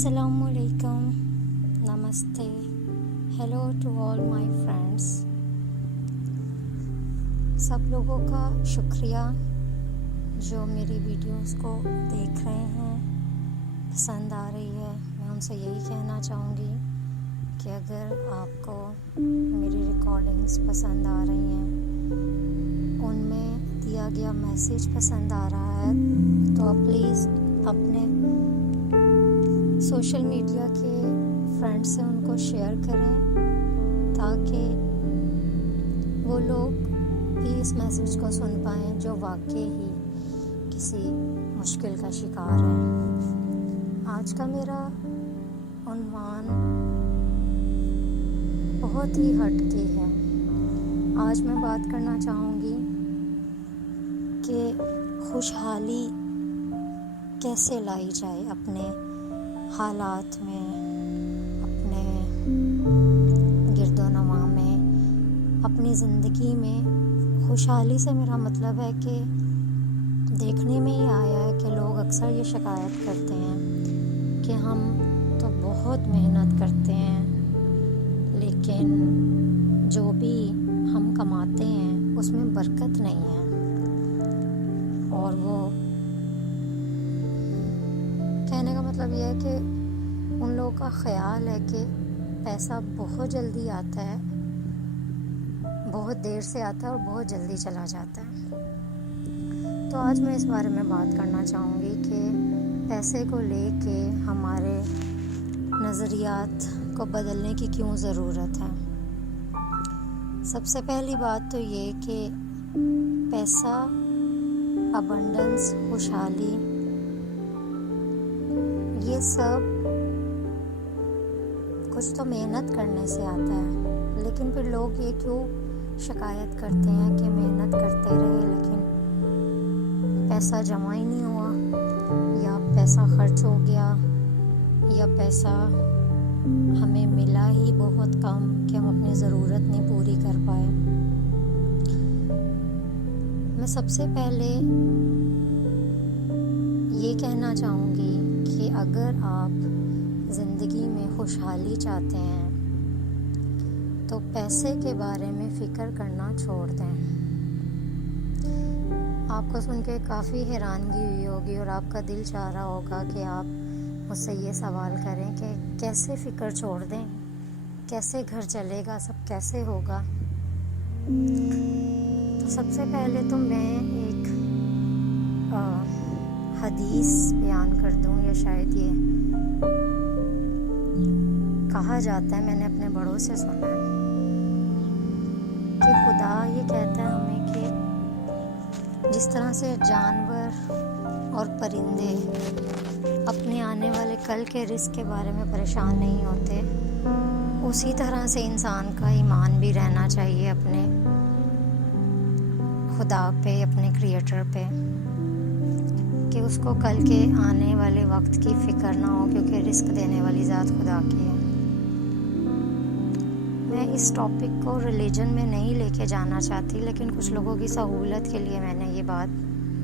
Assalamualaikum, Namaste, hello to all my friends। सब लोगों का शुक्रिया जो मेरी वीडियोस को देख रहे हैं, पसंद आ रही है। मैं उनसे यही कहना चाहूँगी कि अगर आपको मेरी रिकॉर्डिंग्स पसंद आ रही हैं, उनमें दिया गया मैसेज पसंद आ रहा है, तो आप प्लीज़ अपने सोशल मीडिया के फ्रेंड्स से उनको शेयर करें ताकि वो लोग भी इस मैसेज को सुन पाएँ जो वाकई ही किसी मुश्किल का शिकार है। आज का मेरा उन्वान बहुत ही हटके है। आज मैं बात करना चाहूँगी कि खुशहाली कैसे लाई जाए अपने हालात में, अपने गिरदोनवा में, अपनी ज़िंदगी में। खुशहाली से मेरा मतलब है कि देखने में ही आया है कि लोग अक्सर ये शिकायत करते हैं कि हम तो बहुत मेहनत करते हैं, लेकिन जो भी हम कमाते हैं उसमें बरकत नहीं है। और वो कहने का मतलब ये है कि उन लोगों का ख्याल है कि पैसा बहुत जल्दी आता है, बहुत देर से आता है और बहुत जल्दी चला जाता है। तो आज मैं इस बारे में बात करना चाहूँगी कि पैसे को लेके हमारे नज़रियात को बदलने की क्यों ज़रूरत है। सबसे पहली बात तो ये कि पैसा, अबंडेंस, खुशहाली, ये सब कुछ तो मेहनत करने से आता है, लेकिन फिर लोग ये क्यों शिकायत करते हैं कि मेहनत करते रहे लेकिन पैसा जमा ही नहीं हुआ, या पैसा खर्च हो गया, या पैसा हमें मिला ही बहुत कम कि हम अपनी ज़रूरत नहीं पूरी कर पाए। मैं सबसे पहले ये कहना चाहूँगी कि अगर आप ज़िंदगी में खुशहाली चाहते हैं तो पैसे के बारे में फ़िक्र करना छोड़ दें। आपको सुन के काफ़ी हैरानगी हुई होगी और आपका दिल चाह रहा होगा कि आप मुझसे ये सवाल करें कि कैसे फ़िक्र छोड़ दें, कैसे घर चलेगा, सब कैसे होगा। तो सबसे पहले तो मैं एक हदीस बयान कर दूं, या शायद ये कहा जाता है, मैंने अपने बड़ों से सुना है कि खुदा ये कहता है हमें कि जिस तरह से जानवर और परिंदे अपने आने वाले कल के रिस्क के बारे में परेशान नहीं होते, उसी तरह से इंसान का ईमान भी रहना चाहिए अपने खुदा पे, अपने क्रिएटर पे, कि उसको कल के आने वाले वक्त की फ़िक्र ना हो, क्योंकि रिस्क देने वाली ज़ात खुदा की है। मैं इस टॉपिक को रिलीजन में नहीं लेके जाना चाहती, लेकिन कुछ लोगों की सहूलत के लिए मैंने ये बात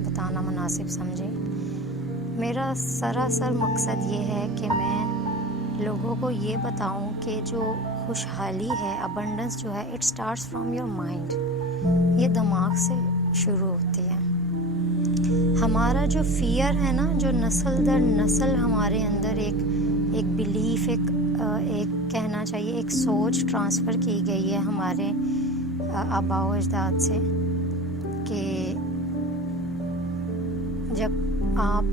बताना मुनासिब समझी। मेरा सरासर मकसद ये है कि मैं लोगों को ये बताऊं कि जो खुशहाली है, अबंडेंस जो है, it starts from your mind. ये दिमाग से शुरू होती है। हमारा जो फियर है ना, जो नस्ल दर नस्ल हमारे अंदर एक बिलीफ, एक कहना चाहिए एक सोच ट्रांसफ़र की गई है हमारे आबाओ अजदाद से, कि जब आप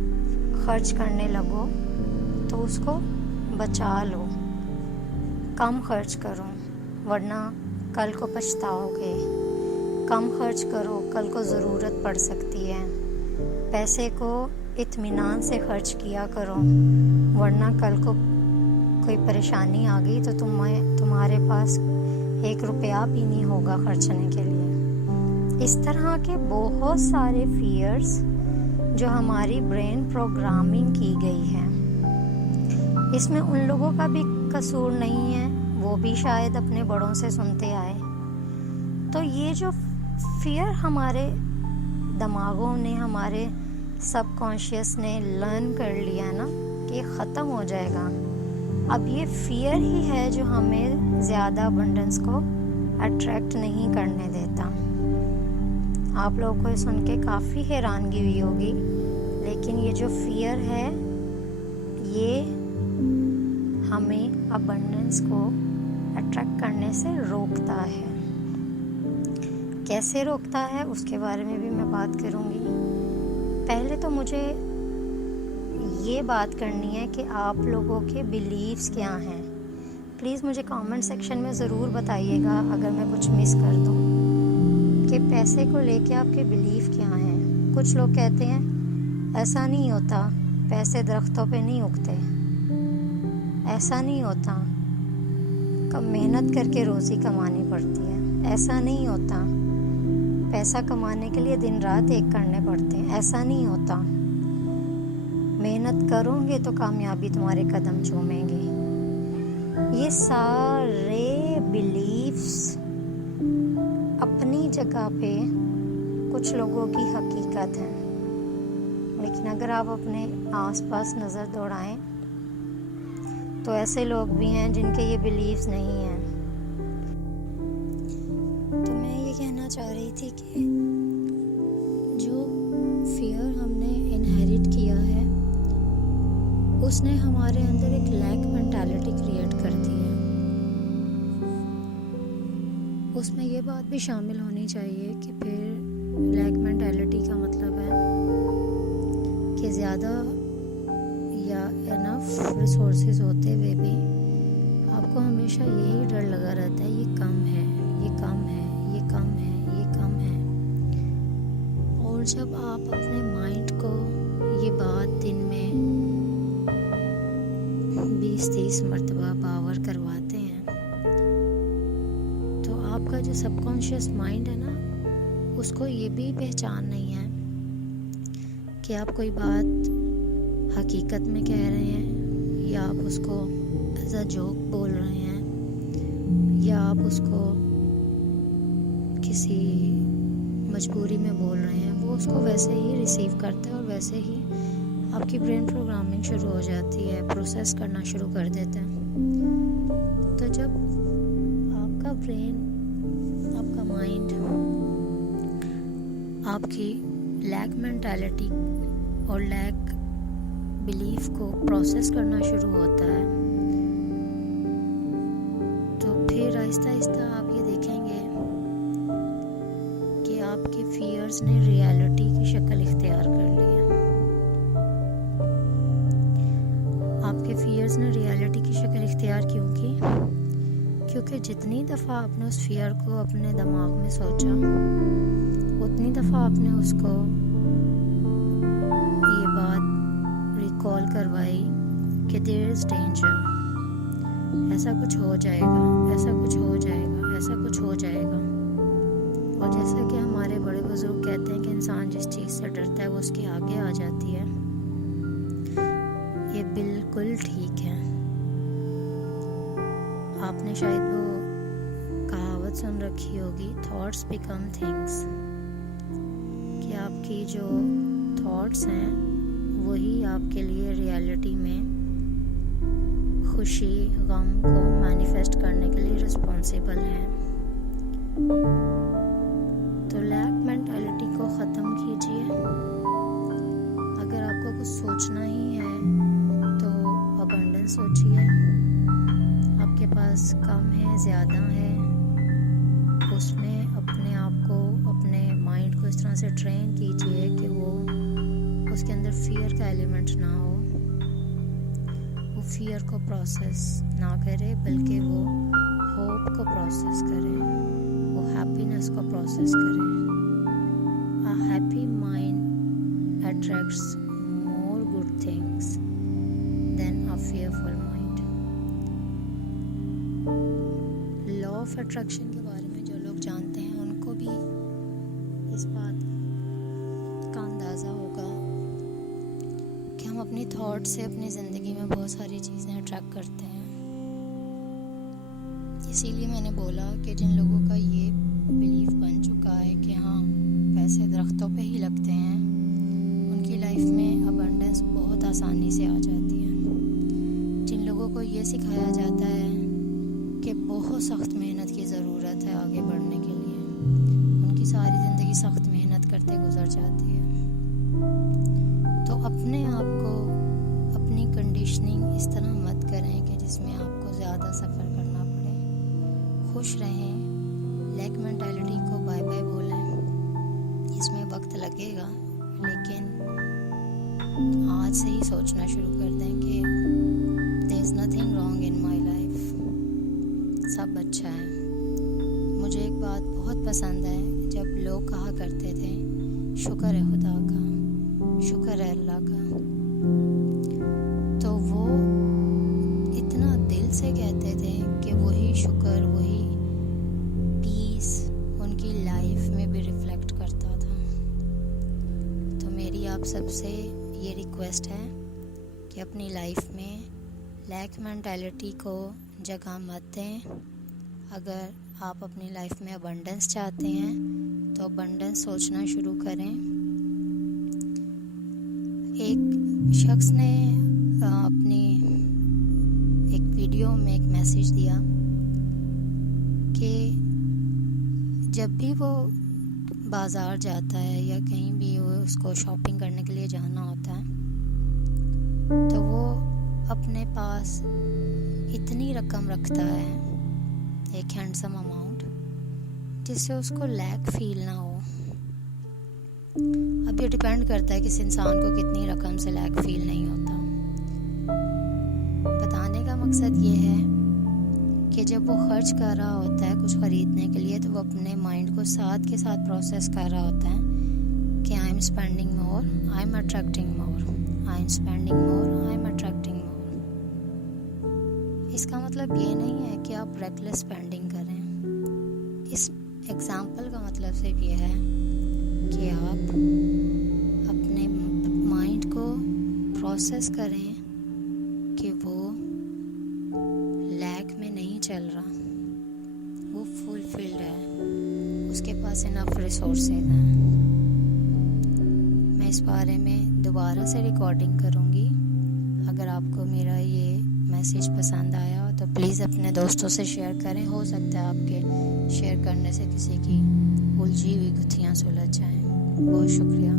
खर्च करने लगो तो उसको बचा लो, कम खर्च करो वरना कल को पछताओगे, कम खर्च करो कल को ज़रूरत पड़ सकती है, पैसे को इत्मीनान से खर्च किया करो वरना कल को कोई परेशानी आ गई तो तुम्हारे पास 1 रुपया भी नहीं होगा खर्चने के लिए। इस तरह के बहुत सारे फियर्स जो हमारी ब्रेन प्रोग्रामिंग की गई है, इसमें उन लोगों का भी कसूर नहीं है, वो भी शायद अपने बड़ों से सुनते आए। तो ये जो फियर हमारे दिमागों ने, हमारे सबकॉन्शियस ने लर्न कर लिया ना ये ख़त्म हो जाएगा। अब ये फियर ही है जो हमें ज़्यादा अबंडेंस को अट्रैक्ट नहीं करने देता। आप लोगों को सुन के काफ़ी हैरानगी हुई होगी, लेकिन ये जो फियर है ये हमें अबंडेंस को अट्रैक्ट करने से रोकता है। कैसे रोकता है उसके बारे में भी मैं बात करूँगी। पहले तो मुझे ये बात करनी है कि आप लोगों के बिलीव्स क्या हैं। प्लीज़ मुझे कमेंट सेक्शन में ज़रूर बताइएगा अगर मैं कुछ मिस कर दूँ कि पैसे को लेके आपके बिलीव क्या हैं। कुछ लोग कहते हैं ऐसा नहीं होता, पैसे दरख्तों पे नहीं उगते, ऐसा नहीं होता, कब मेहनत करके रोज़ी कमानी पड़ती है, ऐसा नहीं होता, पैसा कमाने के लिए दिन रात एक करने पड़ते हैं, ऐसा नहीं होता, मेहनत करोगे तो कामयाबी तुम्हारे कदम चूमेंगे। ये सारे बिलीव्स अपनी जगह पे कुछ लोगों की हकीकत है, लेकिन अगर आप अपने आसपास नज़र दौड़ाएं तो ऐसे लोग भी हैं जिनके ये बिलीव्स नहीं हैं। तो मैं ये कहना चाह रही थी कि जो फियर हमने इनहेरिट किया है उसने हमारे अंदर एक लैक मेंटालिटी क्रिएट कर दी है। उसमें ये बात भी शामिल होनी चाहिए कि फिर लैक मेंटालिटी का मतलब है कि ज़्यादा या इनफ रिसोर्सेज होते हुए भी आपको हमेशा यही डर लगा रहता है ये कम है, ये कम है, ये कम है, ये कम है। और जब आप अपने माइंड को ये बात दिन में 20-30 मरतबा पावर करवाते हैं तो आपका जो सबकॉन्शियस माइंड है ना, उसको ये भी पहचान नहीं है कि आप कोई बात हकीकत में कह रहे हैं या आप उसको एज अ जोक बोल रहे हैं या आप उसको किसी मजबूरी में बोल रहे हैं। वो उसको वैसे ही रिसीव करता है और वैसे ही आपकी ब्रेन प्रोग्रामिंग शुरू हो जाती है, प्रोसेस करना शुरू कर देते हैं। तो जब आपका ब्रेन, आपका माइंड आपकी लैक मेंटालिटी और लैक बिलीफ को प्रोसेस करना शुरू होता है तो फिर आहिस्ता आहिस्ता आप ये देखेंगे कि आपके फियर्स ने रियलिटी की शक्ल इख्तियार कर ली है। आपके फियर्स ने रियलिटी की शक्ल इख्तियार क्यों की? क्योंकि जितनी दफ़ा आपने उस फियर को अपने दिमाग में सोचा उतनी दफ़ा आपने उसको ये बात रिकॉल करवाई कि देयर इज़ डेंजर, ऐसा कुछ हो जाएगा, ऐसा कुछ हो जाएगा, ऐसा कुछ हो जाएगा। और जैसा कि हमारे बड़े बुजुर्ग कहते हैं कि इंसान जिस चीज़ से डरता है वो उसके आगे आ जाती है, ये बिल्कुल ठीक है। आपने शायद वो कहावत सुन रखी होगी, थॉट्स बिकम थिंग्स, कि आपकी जो थॉट्स हैं वही आपके लिए रियलिटी में खुशी गम को मैनिफेस्ट करने के लिए रिस्पॉन्सिबल हैं। तो लैक मेंटालिटी को ख़त्म कीजिए। अगर आपको कुछ सोचना ही है तो अबंडेंस सोचिए। आपके पास कम है, ज़्यादा है, उसमें अपने आप को, अपने माइंड को इस तरह से ट्रेन कीजिए कि वो उसके अंदर फियर का एलिमेंट ना हो, वो फियर को प्रोसेस ना करे बल्कि वो होप को प्रोसेस करे, वो हैप्पीनेस को प्रोसेस करे। A happy mind attracts more good things than a fearful mind. Law of attraction के बारे में जो लोग जानते हैं उनको भी इस बात का अंदाज़ा होगा कि हम अपनी थॉट से अपनी ज़िंदगी में बहुत सारी चीज़ें अट्रैक्ट करते हैं। इसीलिए मैंने बोला कि जिन लोगों का ये बिलीफ बन चुका है कि हाँ पैसे दरख्तों पे ही लगते हैं, उनकी लाइफ में अबंडेंस बहुत आसानी से आ जाती है। लोगों को ये सिखाया जाता है कि बहुत सख्त मेहनत की ज़रूरत है आगे बढ़ने के लिए। उनकी सारी ज़िंदगी सख्त मेहनत करते गुजर जाती है। तो अपने आप को, अपनी कंडीशनिंग इस तरह मत करें कि जिसमें आपको ज़्यादा सफ़र करना पड़े। खुश रहें, लैक मेंटालिटी को बाय बाय बोलें। इसमें वक्त लगेगा, लेकिन आज से ही सोचना शुरू कर दें कि there is nothing wrong in my life, सब अच्छा है। मुझे एक बात बहुत पसंद है, जब लोग कहा करते थे शुक्र है खुदा का, शुक्र है अल्लाह का, तो वो इतना दिल से कहते थे कि वही शुक्र, वही पीस उनकी लाइफ में भी रिफ्लेक्ट करता था। तो मेरी आप सबसे ये रिक्वेस्ट है कि अपनी लाइफ में लैक मेंटालिटी को जगह मत दें। अगर आप अपनी लाइफ में अबंडेंस चाहते हैं तो अबंडेंस सोचना शुरू करें। एक शख्स ने अपनी एक वीडियो में एक मैसेज दिया कि जब भी वो बाज़ार जाता है या कहीं भी वो उसको शॉपिंग करने के लिए जाना होता है, तो वो अपने पास इतनी रकम रखता है, एक हैंडसम अमाउंट, जिससे उसको लैक फील ना हो। अब ये डिपेंड करता है कि इस इंसान को कितनी रकम से लैक फील नहीं होता। बताने का मकसद ये है कि जब वो खर्च कर रहा होता है कुछ ख़रीदने के लिए, तो वो अपने माइंड को साथ के साथ प्रोसेस कर रहा होता है कि I am spending more, I am attracting more, I am spending more, I am attracting more. इसका मतलब ये नहीं है कि आप रेकलेस स्पेंडिंग करें। इस एग्ज़ाम्पल का मतलब सिर्फ ये है कि आप अपने माइंड को प्रोसेस करें कि वो लैक में नहीं चल रहा, वो फुलफिल्ड है, उसके पास इनफ रिसोर्सेज हैं। मैं इस बारे में दोबारा से रिकॉर्डिंग करूँगी। अगर आपको मेरा ये मैसेज पसंद आया तो प्लीज़ अपने दोस्तों से शेयर करें। हो सकता है आपके शेयर करने से किसी की उलझी हुई गुत्थियाँ सुलझ जाएं। बहुत शुक्रिया।